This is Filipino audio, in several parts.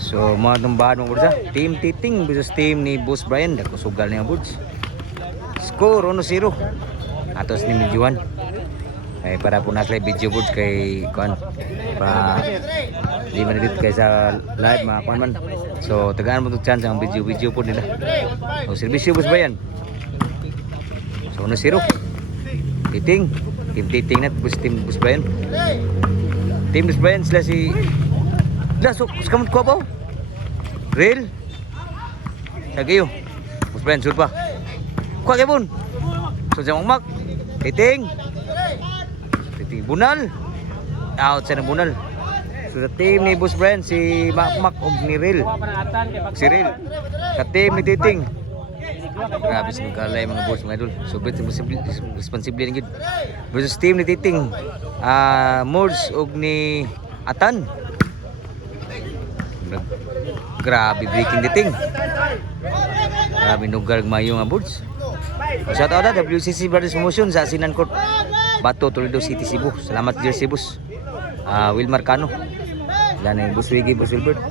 So mga tumbahan mga bursa, Team Titing versus team ni Boss Brian. Dako sugal niya bursa. Score 1-0. Atos ni Midjuan. Ay para po nasa video boards kay kuan pa di man edit kay sa live mga kuan man. So tagaan mo to chance ang video po nila. So serbisyo Boss Brian. So 1-0. Titing, team Titing na team Boss Brian. Team Boss Brian sila si Lasok, sekamot ko ba? Real. Tagayo. Boss Brian sud pa. Kuha kay bon. So sa mak. Titing. Titing bunal. Out sa bunal. So sa team ni Boss Brian si Makmak og ni Real. Si Real. Ka team ni Titing. Grabe sa kalay mga boss mga idol. So responsible ni gid. Versus team ni Titing. Mords og ni Atan. Grabe breaking Titing. Grabe nugal mayo nga boards. Shout out na WCC Brothers Promotion sa Asinan Court, Bato, Toledo City, Cebu. Salamat Jersey Boss. Wilmar Cano. Yan ay Boss Wiggy, Boss Wilbert.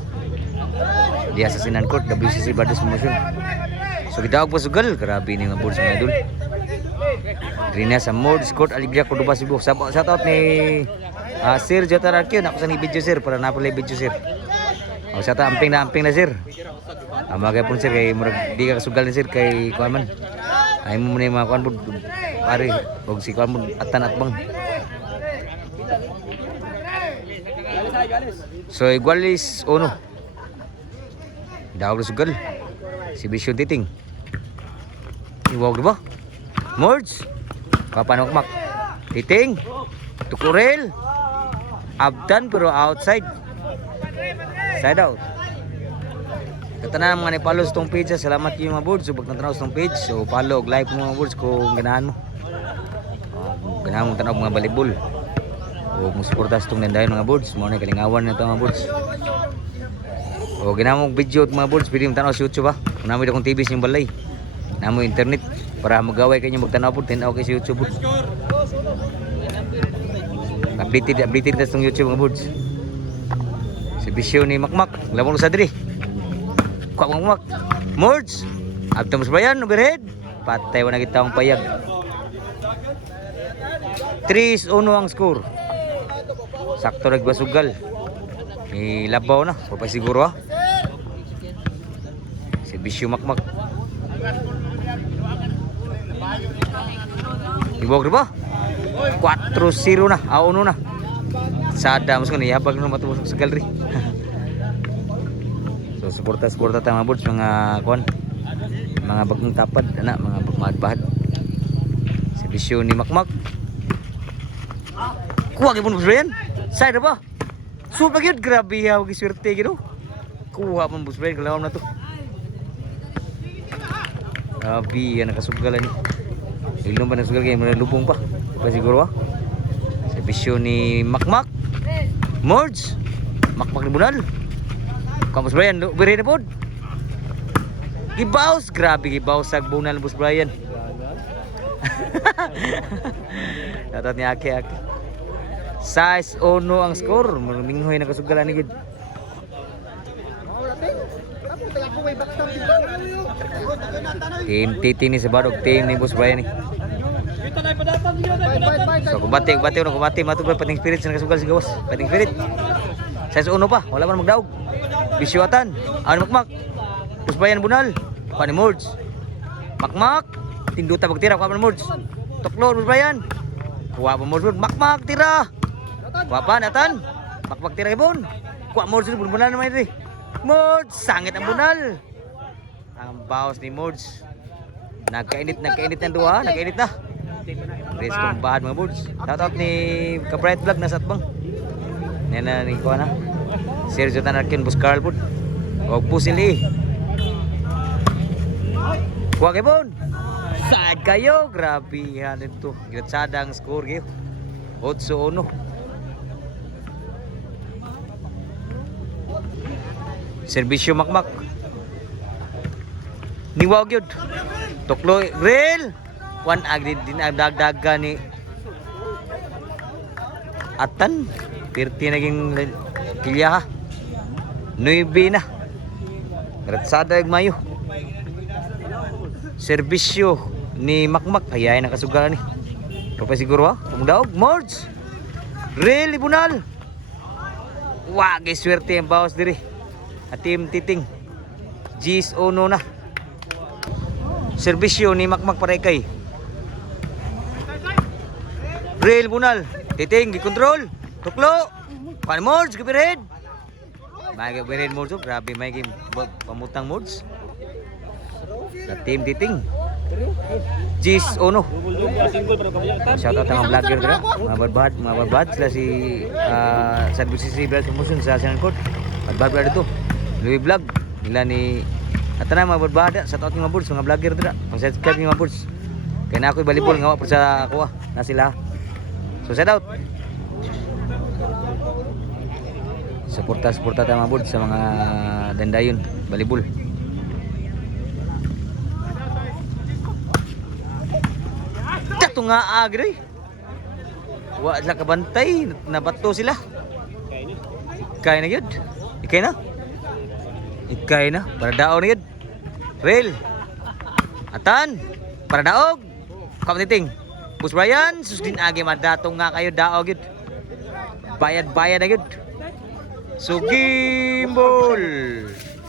Di sa Asinan Court, WCC Brothers Promotion. So gidawag po sugal. Grabe ni mga boards mga idol. Grina sa Mords Court, Aligria, Cordoba, Cebu. Shout out ni Sir Jota Arquio. Ako sa ni video sir para napalay video sir. O sa ta amping na sir. Magay pun sir kay murag di ka kasugal ni sir kay kuan man. Ay mo ni mga kuan pud pare og si kuan pud atan at bang. So igualis uno. Daw sugal. Si Vision Titing. Iwag di ba? Mords. Papanokmak. Titing. Tukurel. Abdan pero outside. Side out. Katanan mga ni-follow sa itong page. Salamat kayo mga boards. So pag natanaw sa itong page, so follow, like mo mga boards kung ganahan mo. Ganahan mong tanaw mga volleyball. O kung suporta sa itong nandayon mga boards. Mga na kalingawan na ito mga boards. O ganahan mong video at mga boards. Pwede mong tanaw sa YouTube ha. Kung namin akong TV sa inyong balay. Namin internet. Para magaway kayo magtanaw po. Tinaw kayo sa YouTube boards. Updated na sa itong YouTube mga boards. Bisyo ni Makmak, lamang sa diri. Kuha Makmak. Mords. Abtong Boss Brian overhead. Patay wa na kita ang payag. 3-1 ang score. Sakto nagbasugal. Ilabaw na, pa siguro ha. Si Bisyo Makmak. Ibog ba? 4-0 na, 1 na. Sada mas kun ihabag no matubos sa gallery. So suporta ta mga boards mga kuan. Mga bagong tapad ana mga bagmahad. Si Bisyo ni Makmak. Kuha gyud Boss Brian. Side ba? Sud pa gyud grabe ha og swerte gyud. Kuha man Boss Brian kalawom na to. Grabe yan nakasugalan ni. Ilong ba nasugal kay mo lubong pa. Pa siguro ha. Si Bisyo ni Makmak. Mords. Makmak ni Bunal. Kamus Brian, beri na pod. Gibaws, grabe gibaws sa Bunal Boss Brian. Tatot ni Aki. Size 1 ang score. Minghoy na kasugalan ni gid. Team Titing ni sa Badog, team ni Boss Brian ni. So kubati matugol pating spirit sa nakasugal si gawas. Pating spirit. Size 1 pa, wala man magdaog. Bisyuatan. Ano Makmak? Boss Brian Bunal. Kuha ni Mords. Makmak. Tinduta pagtira, kuha pa ni Mords. Tuklo Boss Brian. Kuha pa Mords. Makmak tira. Kuha pa Natan. Makmak tira ibon. Kuha Mords Bunal naman ito. Mords, sangit ang Bunal. Ang bawas ni Mords. Nagkainit ng duha, nagkainit na. Race kong bahad mga boards. Shoutout ni Kabright Vlog nasa atbang. Nena ni ko na. Sir Jota Arquio Boss Carl pod. Og pusin li. Kuha kay bon. Side kayo, grabe han ito. Giratsada ang score kayo. 8-1. Serbisyo Makmak. Niwaw gyud. Tuklo real. One agri din dagdaga ni Atan. 30 naging kilya ha. 9 na. Ratsada yung mayo. Serbisyo ni Makmak. Hayay na kasugalan ni. Ito pa siguro ha. Pumdaog. Mords. Real Ibunal. Wag swerte ang bawas diri. At team titing. Gis ono na. Serbisyo ni Makmak Parekay. Real Ibunal. Titing. Gikontrol. Tuklo. Pan Mords. Gipirhead. May gipirhead Mords. Grabe may game. Pamutang Mords. Sa team titing. Gis ono. Shoutout ang mga vlogger dira. Mga badbad sila si Services Civil Promotion sa Asian Court. Badbad dito. Louis Vlog nila ni atana mga badbada sa taot mga boards mga vlogger dira. Pang-subscribe mga boards. Kaya na ako'y volleyball nga pa sa ako na sila. So shout out. Suporta ta mga boards sa mga dandayon volleyball. Ito nga agri. Wa sila kabantay, nabato sila. Ikay na gyud. Ikay na. Ikay na para daog na gyud. Real. Atan para daog. Kamtiting. Boss Brian, susdin agi madatong nga kayo daog gyud. Bayad na gyud. So gimbal.